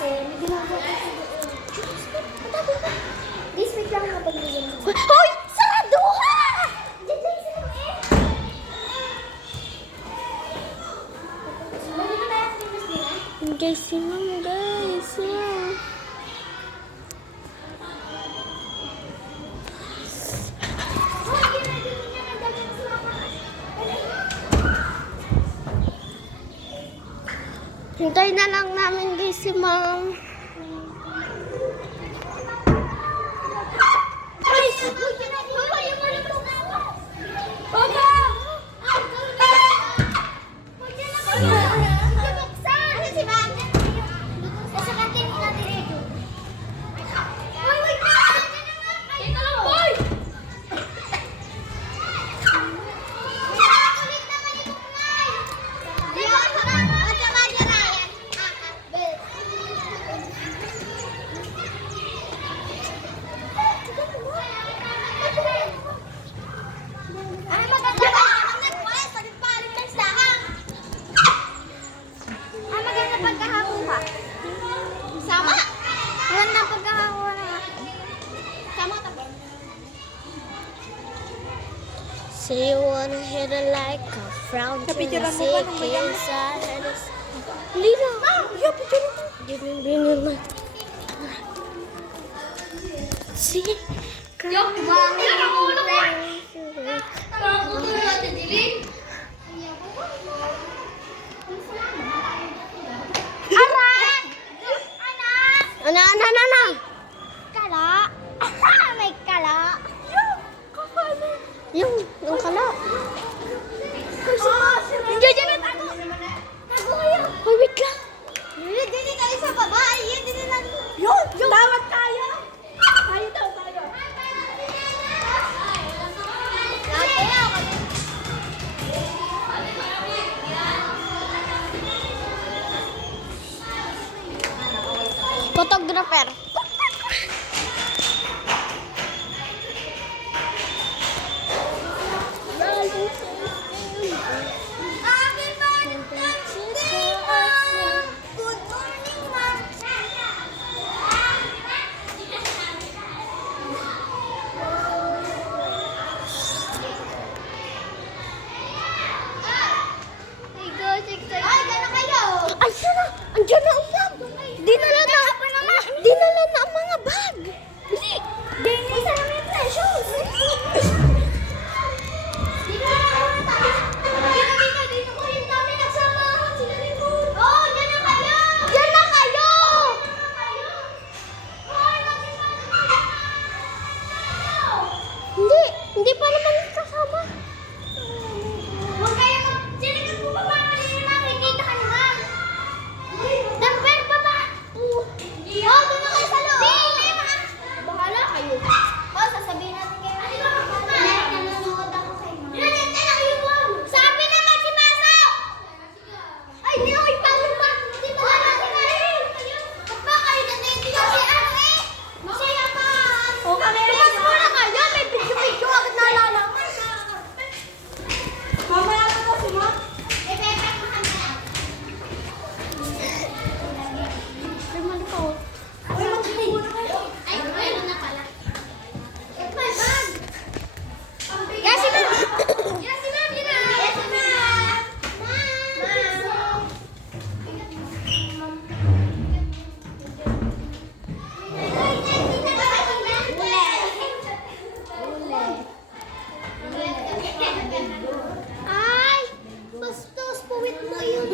kasi may ginagawa ko sa doon. Patabi ka. Guys, wait lang habang nilagyan ko. Hoy! Sarado ka! Diyan tayo sa mga eh. Sumunod na tayo sa Miss Dina? Guys, si Ma'am, guys. Yeah. Hintay na lang namin guys si Ma'am. So you wanna hit it like a frown to the sick inside. Lina! Yeah, picture mo. See? Yok, bakit ako ulo ko? Parang kutulo natin, Dilin. Aray! Anak! Ana! Kala! May kala! Yung kala. Diyan na tago! Tago kayo! Oh, wait lang. Dili tayo sa baba! Ayan, dili na! Yun! Tawag tayo! Tayo daw, tayo! Photographer. Happy birthday today, Mom! Good morning, Mom! Ay, guys, excited! Ay, gano'n kayo! Ay, sana! Andiyan na ang bag! Dinala na ang mga bag! Bili! Dini, isa na may precious! Dito ko yung dami nagsamahan sila rin mo. Oh, dyan na kayo! Dyan na kayo! Hindi pa naman kasama. Huwag kayo sino ka po ba mamali na makikita ka naman? Number pa ba? Oh, doon na kayo sa loob. Bahala kayo. Oh, sasabihin natin kayo. Nanonood ako kay Mama. Diyan na kayo, Mom. Sabi naman si Pasok! Ay, di ako ipagod pa. Di ba naman si Karin? Ba't ba kayo nandito si ano eh? Masaya pa. O kami rin! Tumas muna kayo. May video-video agad nalalaman. Mamaya na po si Ma'am! Uy, magpupuno kayo! Ay, meron na pala. It's my bag. Yes, si Ma'am. Yes, si Ma'am. Yes, si Ma'am. Ma'am. Ay, bastos, puwit mo yun.